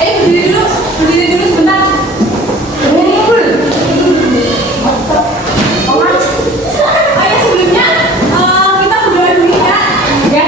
berdiri dulu sebentar. Ngumpul. Oh ya sebelumnya kita berdoa dulu ya. Ya.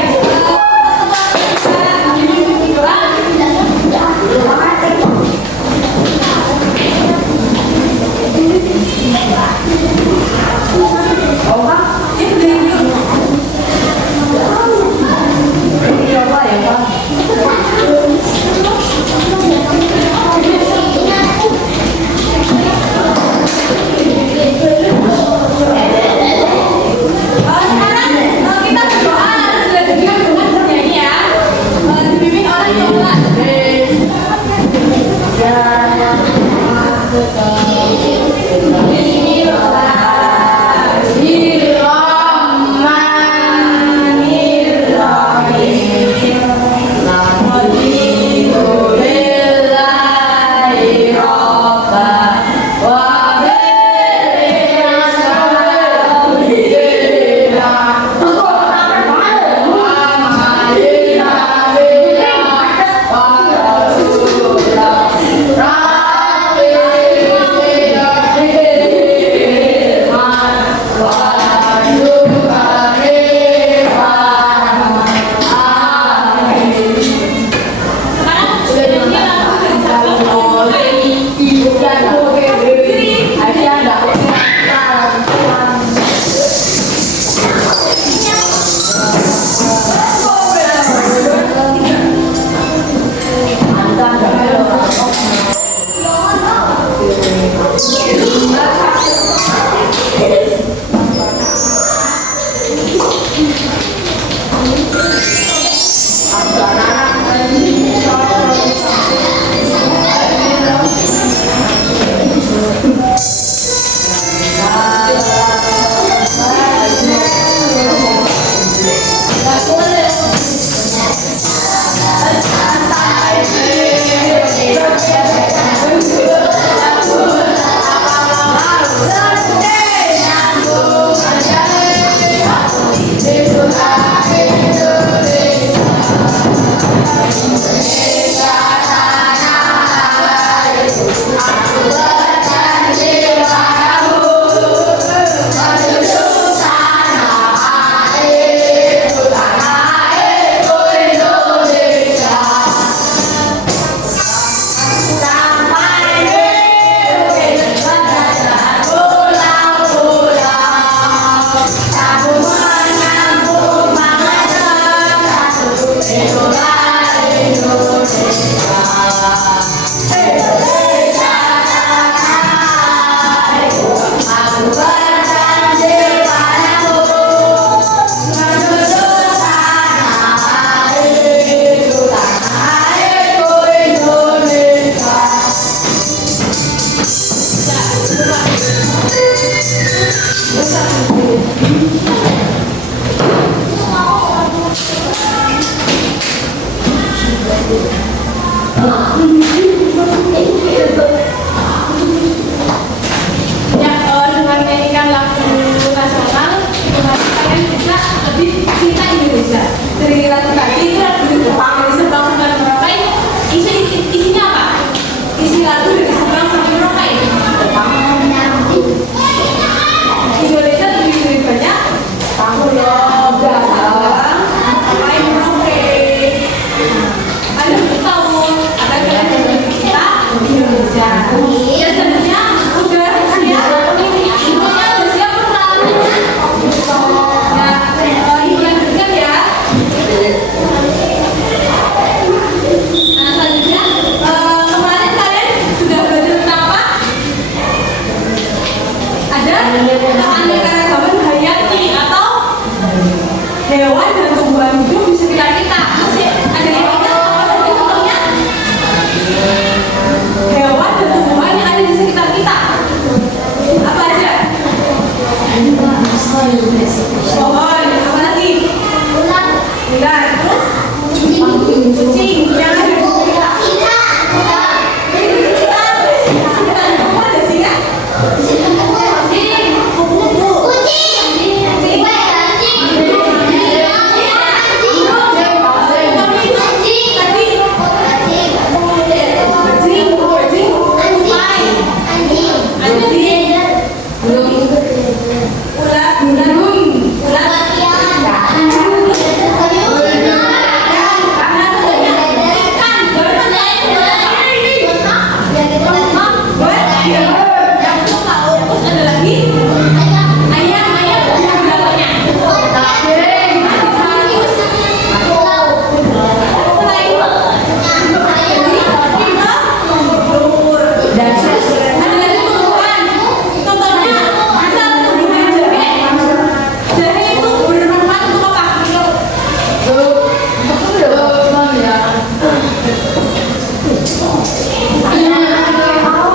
Sudah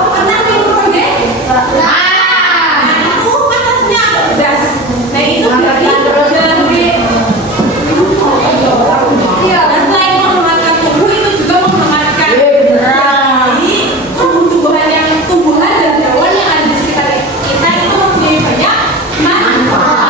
Pernah minum deh? Nah, itu kan maksudnya cerdas. Nah, itu berarti lebih. Iya, dan selain menghangatkan tubuh itu juga menghangatkan jadi tumbuhan dan hewan yang ada di sekitar kita itu mempunyai banyak manfaat.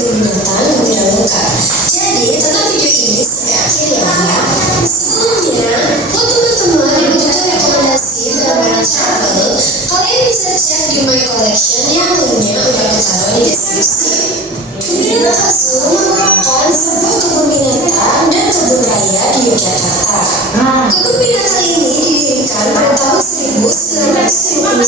tubuh binatang tidak lengkap. Jadi tonton video ini sampai akhir ya. Sebelumnya, buat teman-teman yang butuh rekomendasi barang travel, kalian bisa cek di My Collection yang linknya udah aku taruh di deskripsi. Kebun Kasung merupakan sebuah kebun binatang dan kebun raya di Yogyakarta. Kebun binatang ini didirikan pada tahun 1959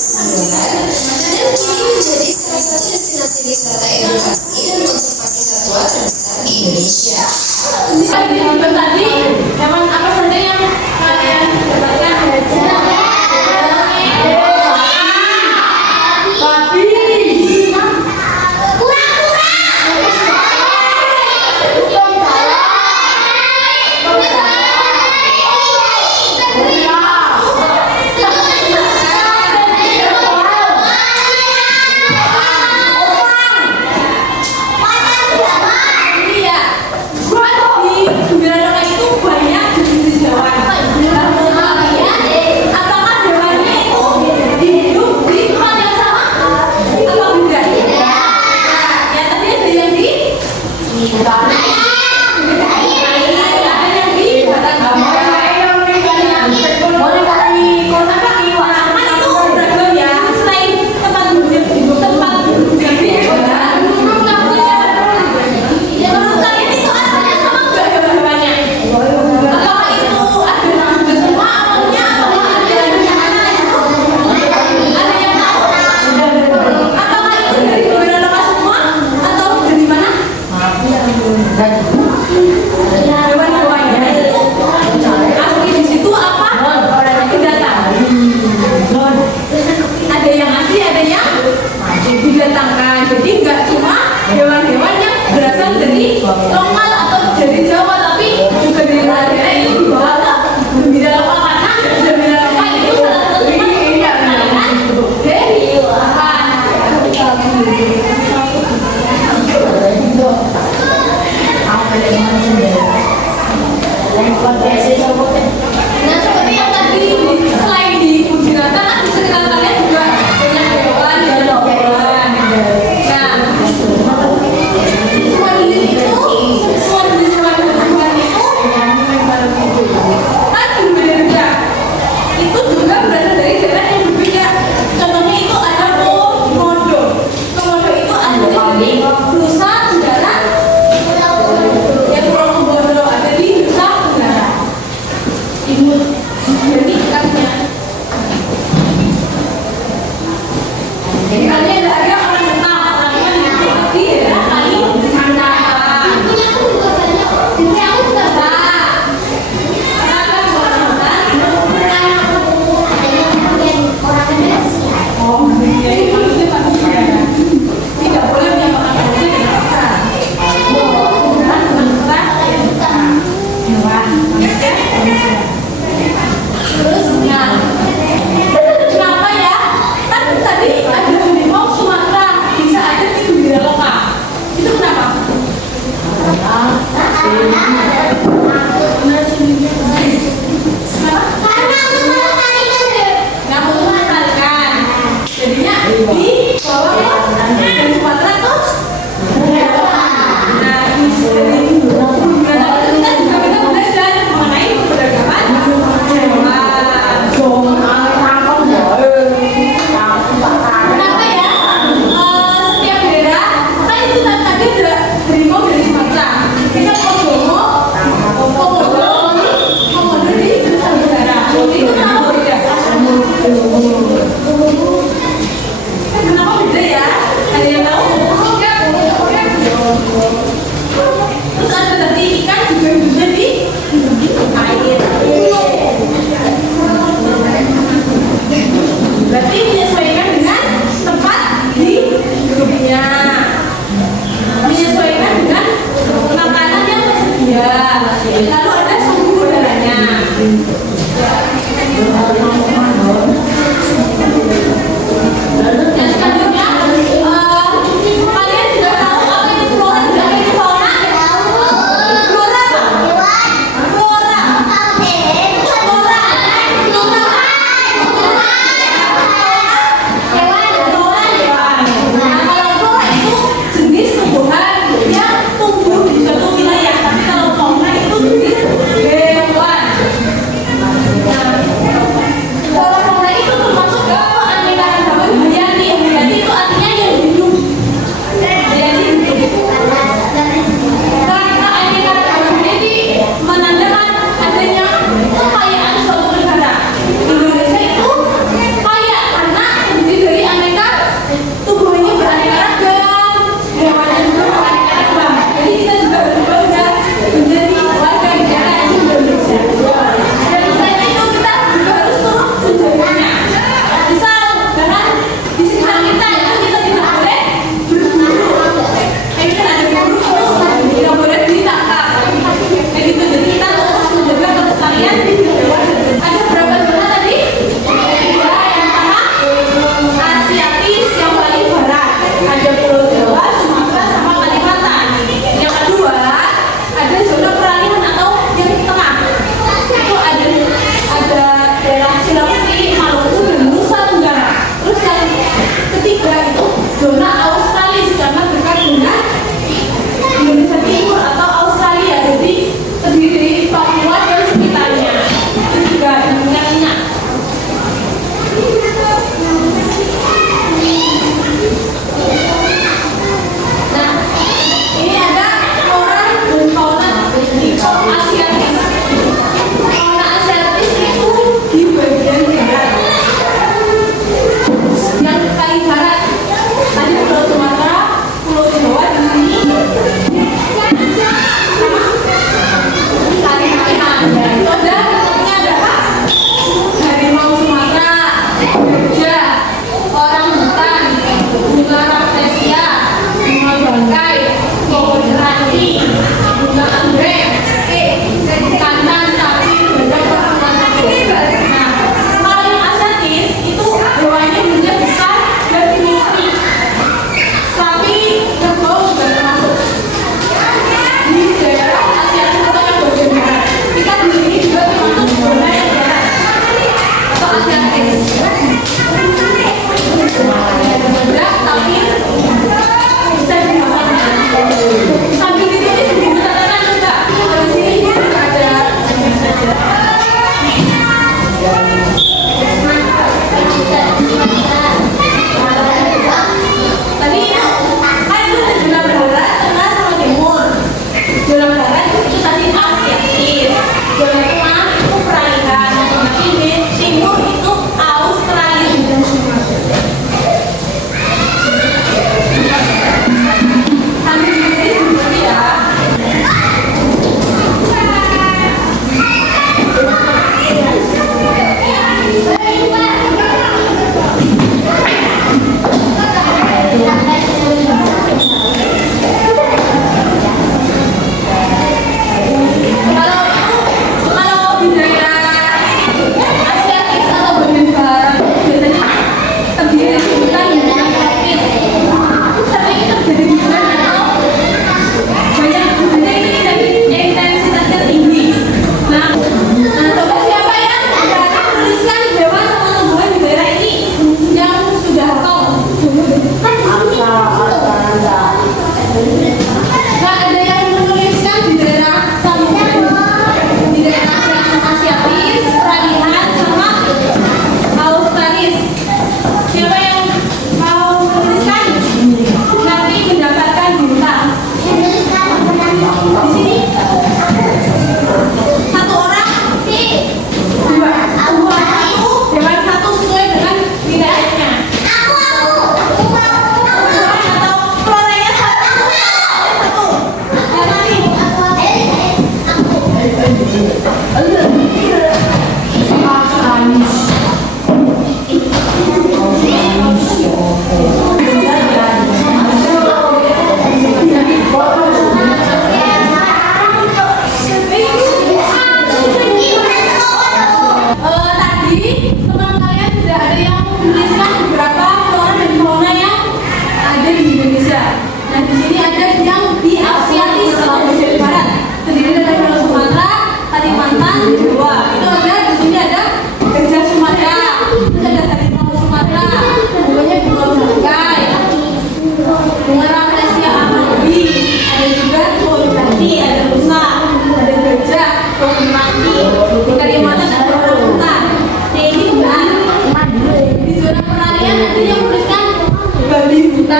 dan kini menjadi salah satu destinasi wisata edukasi dan konservasi satwa terbesar di Indonesia. Tadi hewan apa saja yang kalian dapatkan?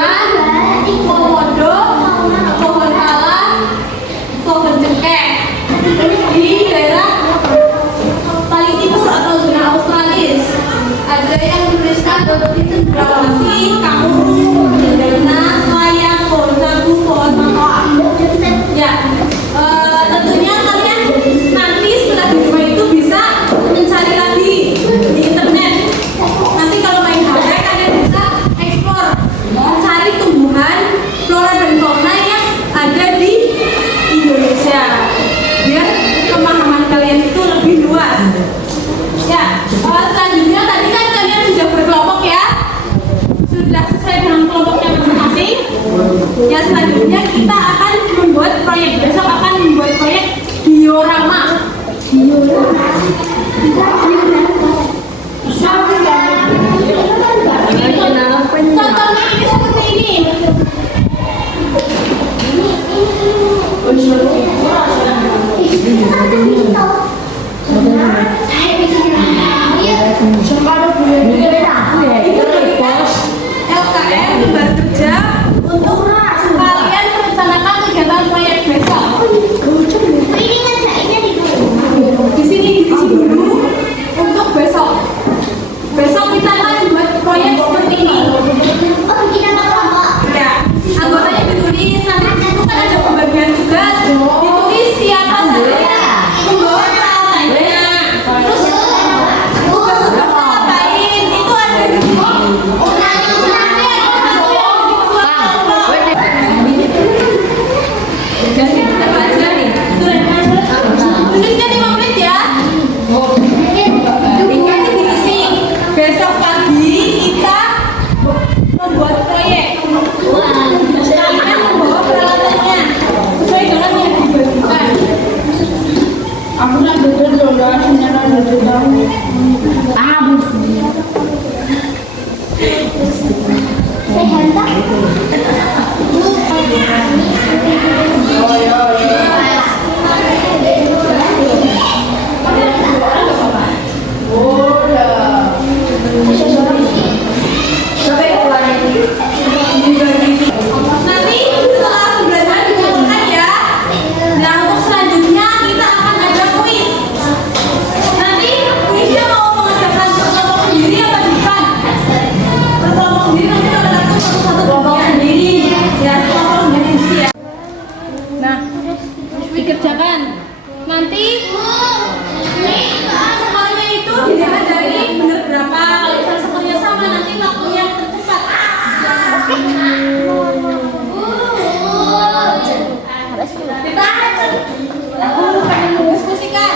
durian, komodo, pohon pala, pohon cengkeh. Di daerah paling timur atau zona australis ada yang menuliskan grawasi, kanguru, cendana, layang, pohon sagu, pohon mangkoa. Ya, tentunya kalian nanti setelah di rumah itu bisa mencari lagi di internet. Nanti kalau main HP kalian bisa explore, mencari tumbuhan, flora dan fauna yang ada di Indonesia, biar pemahaman kalian itu lebih luas. Ya, selanjutnya tadi kan kalian sudah berkelompok ya, sudah sesuai dengan kelompoknya masing-masing. Ya, selanjutnya kita akan membuat proyek. Besok akan membuat proyek diorama. Contohnya ini seperti ini. LKM lembar kerja untuk kalian merencanakan kegiatan proyek besok. Di sini diisi dulu untuk besok. Besok kita akan membuat proyek seperti ini. Ya, anggotanya ditulis, nanti itu kan ada pembagian tugas, ditulis siapa saja membawa peralatannya. Terus tugas apa ngapain? Itu ada di sini. Tulisnya 5 menit ya. Nanti diisi. Besok pagi kita membuat proyek. Kalian membawa peralatannya sesuai dengan yang dibagikan. Aku nak duduk dulu, sinyal duduk dulu. Nanti setelah pembelajaran dilakukan ya. Nah, untuk selanjutnya kita akan ada kuis. Nanti kuisnya mau mengerjakan berkelompok sendiri apa di depan? Berkelompok sendiri nanti kita satu kelompok sendiri. Ya, kelompok sendiri ya. Nah, dikerjakan. Nanti skornya itu dilihat dari benar berapa. Kalau misalnya skornya sama nanti waktu yang tercepat. Kita diskusikan.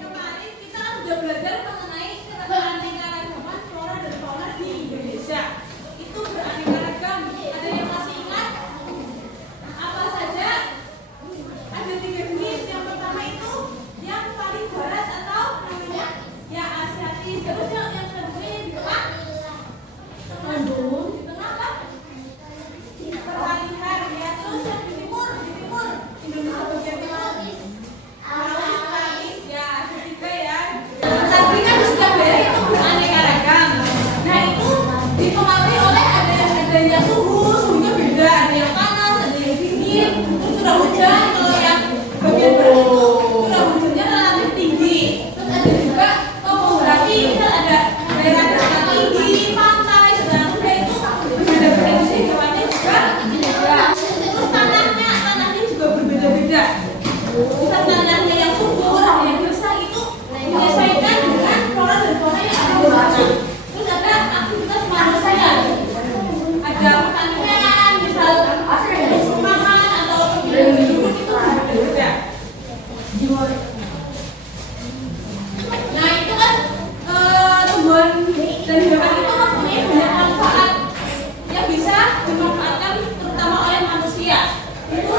Kemarin kita kan sudah belajar mengenai keanekaragaman flora dan fauna di Indonesia. Itu beraneka ragam. Ada yang masih ingat? Apa saja? Ada 3 jenis. Yang pertama itu yang paling barat atau namanya ya Asiatis. Terus yang kedua yang di tengah? Di tengah apa? Peralihan ya. Terus yang di timur Indonesia bagian timur. Australis ya, ketiga ya. Tadi kan di setiap daerah itu beraneka ragam. Nah itu dipengaruhi oleh adanya suhunya beda, ada yang panas, ada yang dingin. Terus curah hujan, kalau yang bagian barat itu curah hujannya relatif tinggi. Terus ada juga topografi, misal ada daerah dataran tinggi, pantai, dataran rendah itu berbeda-beda. Jadi hewannya juga beda. Terus tanahnya juga berbeda-beda. Misal tanahnya yang subur, yang gersang itu menyesuaikan dengan flora dan fauna yang ada di sana. Terus ada aktivitas manusia, ada pertanian, misal perumahan atau penduduk itu berbeda-beda. Nah itu kan tumbuhan dan hewan itu mempunyai banyak manfaat yang bisa dimanfaatkan terutama oleh manusia. Itu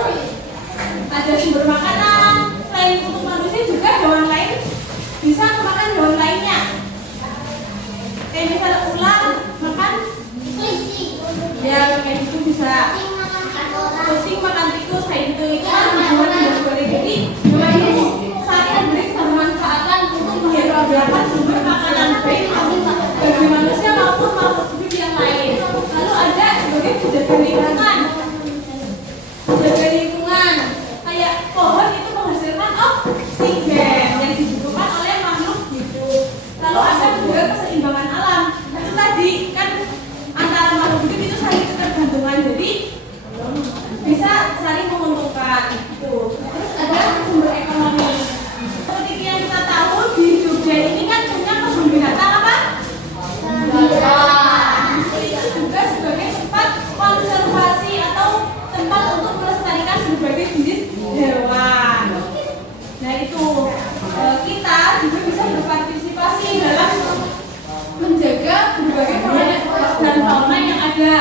ada sumber makanan. Selain untuk manusia juga hewan lain bisa makan hewan lainnya. Kayak misalnya ular makan ya kayak gitu bisa. Kucing makan tikus kayak gitu itu kan hewan yang boleh. Jadi hewan ini saling memberikan bermanfaatan untuk menyediakan sumber makanan baik bagi manusia maupun makhluk hidup yang lain. Lalu ada sebagai penjaga lingkungan. Penjaga lingkungan kayak pohon itu menghasilkan oksigen yang dibutuhkan oleh makhluk hidup. Lalu ada juga keseimbangan alam. Itu tadi kan antara makhluk hidup itu saling ketergantungan. Jadi bisa saling menguntungkan gitu. Terus ada sumber ekonomi. Seperti yang kita tahu di Jogja ini kan punya kebun binatang apa? Itu juga sebagai tempat konservasi atau tempat untuk melestarikan berbagai jenis hewan. Nah itu kita juga bisa berpartisipasi dalam menjaga berbagai fauna dan fauna yang ada.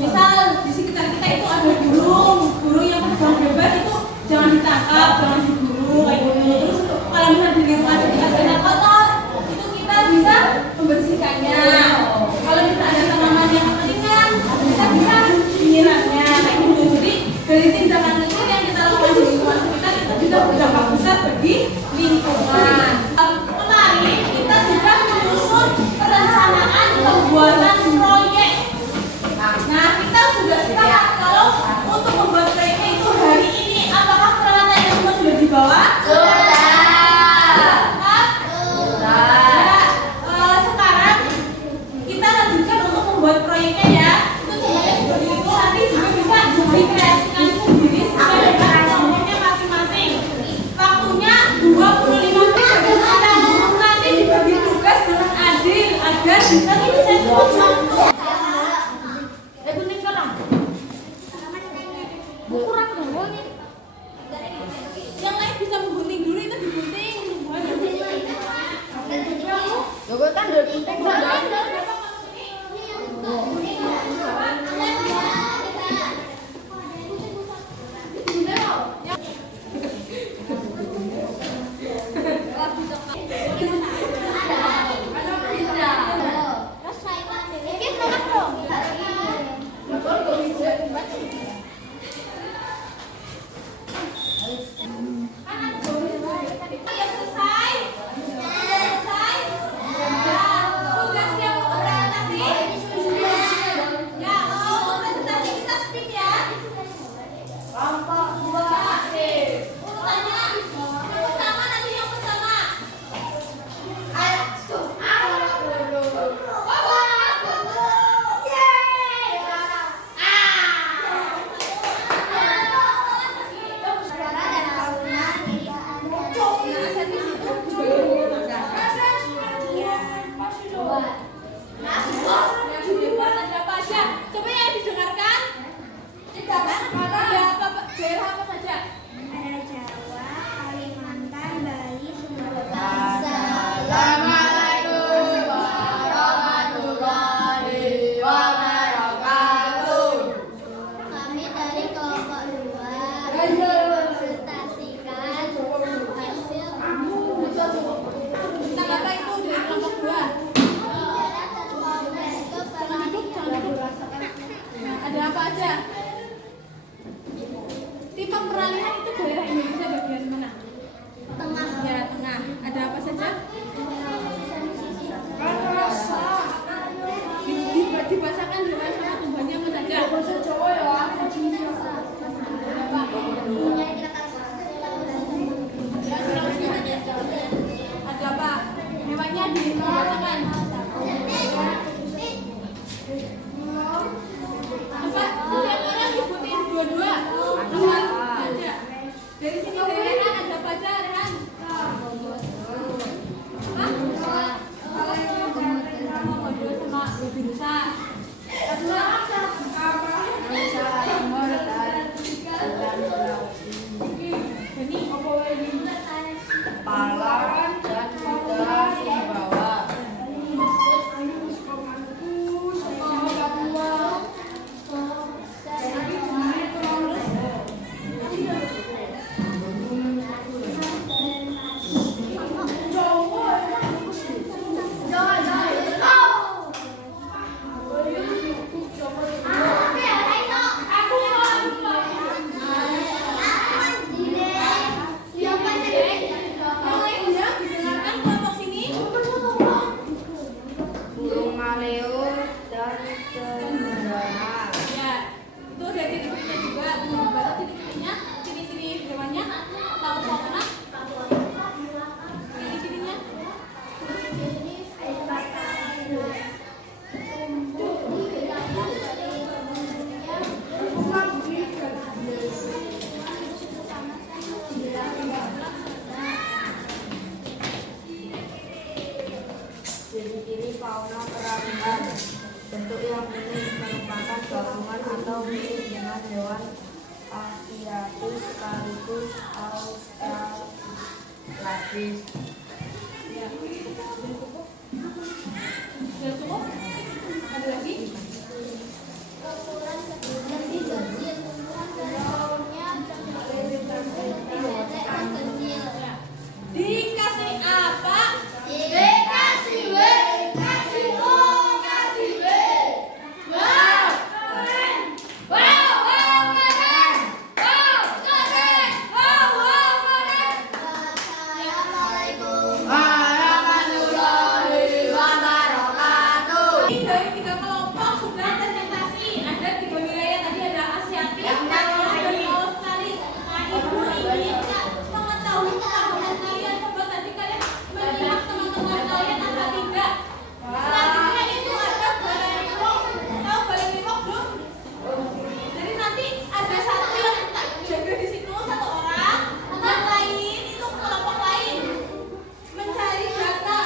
Misal di sekitar kita itu ada burung yang terbang bebas itu jangan ditangkap, jangan diburu kayak gitu. Terus kalau misalnya di lingkungan ada kotor, itu kita bisa membersihkannya. Kalau misalnya ada tanaman yang kekeringan, kita bisa menyiramnya kayak gitu. Jadi dari tindakan itu yang kita lakukan di lingkungan sekitar itu bisa berdampak besar bagi lingkungan. Kemarin kita sudah menyusun perencanaan pembuatan proyek. Nah, kita sudah sepakat kalau untuk membuat proyeknya itu hari ini, apakah peralatan yang semua sudah dibawa? Sekarang kita lanjutkan untuk membuat proyeknya ya. Itu semuanya seperti itu. Nanti juga bisa dikreasikan sendiri sesuai dengan kelompoknya masing-masing. Waktunya 25 menit. Nanti dibagi tugas dengan adil agar bisa selesai waktu. Kurang dulu nih. Yang lain bisa menggunting dulu, itu digunting semuanya. Gue kan udah gunting Ya. Sudah cukup? Ada lagi? Dikasih apa? Dikasih W, kasih O, kasih W. Wow, keren. Wow, wow, keren. Wow, keren. Wow, wow, keren. Assalamualaikum warahmatullahi wabarakatuh. Ini dari 3 kelompok sudah presentasi. Ada 3 wilayah tadi, ada Asiatik, Asia, dan Australis. Nah, ibu ingin mengetahui ketahuan kalian. Coba tadi kalian menyimak teman-teman kalian apa tidak? Selanjutnya itu ada balai limok. Tahu balai limok belum? Jadi nanti ada satu yang jaga di situ, 1 orang. Yang lain itu kelompok lain mencari data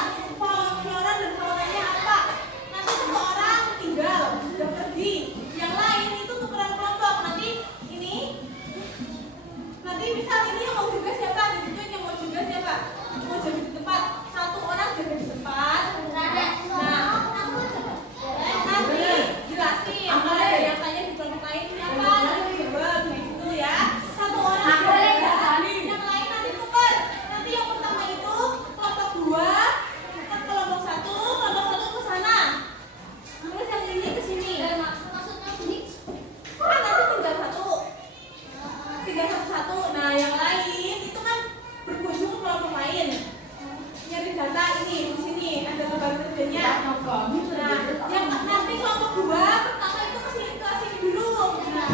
flora dan faunanya apa. Nanti 1 orang tinggal sudah pergi, yang lain itu tukeran kelompok. Nanti ini, nanti misal ini yang mau juga siapa, di situ yang mau juga siapa, mau jaga di tempat, 1 orang jaga di tempat. Nah, nanti jelasin kalau ada yang tanya di kelompok lain siapa, nanti dijawab gitu ya. 1 orang jaga, yang lain nanti tuker. Nanti yang pertama itu kelompok 2 ke kelompok 1, kelompok 1 ke sana. Terus yang ini ke sini. Kan nanti tinggal 1. Tinggal satu-satu. Nah, yang lain itu kan berkunjung ke kelompok lain. Nyari data ini di sini ada lembar kerjanya. Nah, yang nanti kelompok 2 pertama itu ke sini dulu. Nah,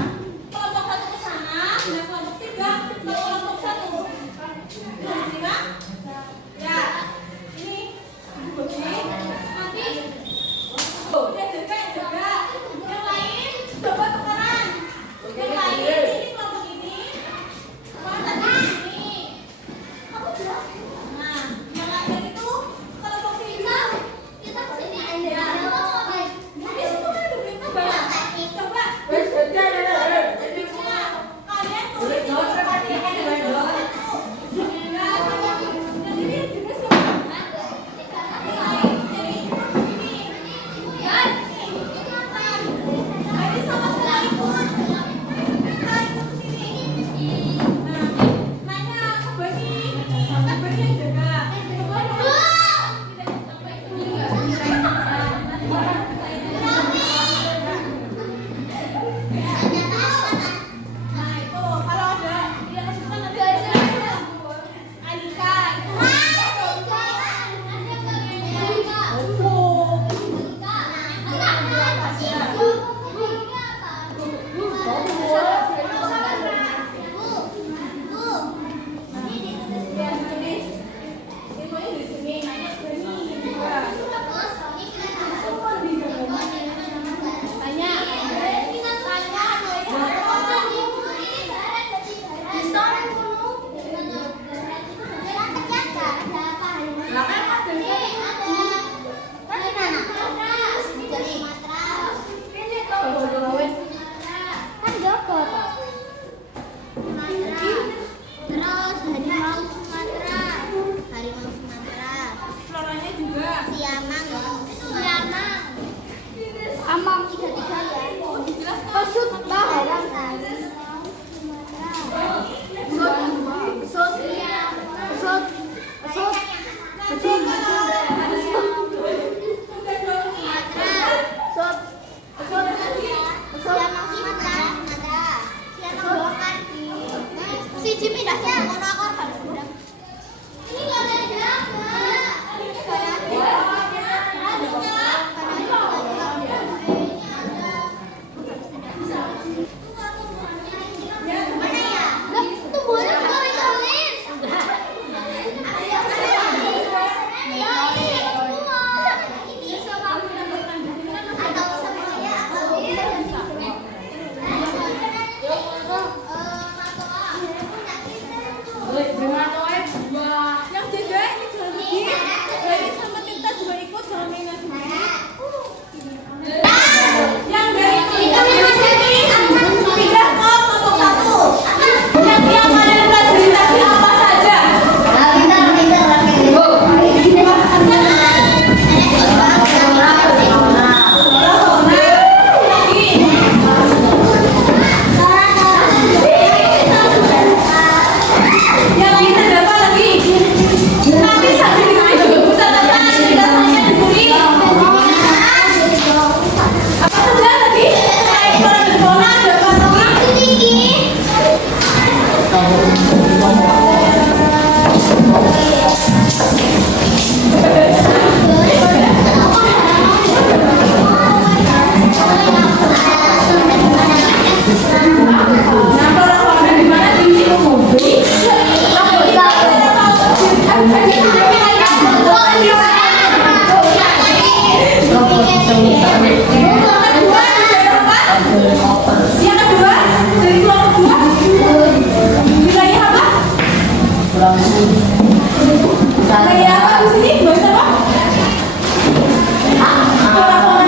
kelompok 1 ke sana, dan kelompok 3 ke kelompok 1. Nah, ini kan? Ya, ini kunci. Nanti udah jaga. Yang lain coba tukeran. Yang lain ini kelompok ini. Kelompok tadi ini. Nah, yang lain itu kelompok sini. Ya. Di situ kan ada berita banyak. Coba. Nah, kalian tulis di kertas ini ada satu. Nah, yang ini juga siapa? Yang lain jadi ini. Dan ini. Jadi sama-sama ikut. Kita ikut sini. Nah, nanya ke Bani. Kan Bani yang jaga. Coba tidak sampai sini. Nah, itu kalau ada dia kesukaan nanti Alika itu. Ya, tulis. Infonya di sini. Nanya ke Bani juga. Tanya. Floranya juga. Amam 33 ya. Pesut Baharam. Si Jimmy dah ya, ngono aku harus udah. Ini enggak ada jaga. Kayak apa di sini? Bahasa apa? Sekolah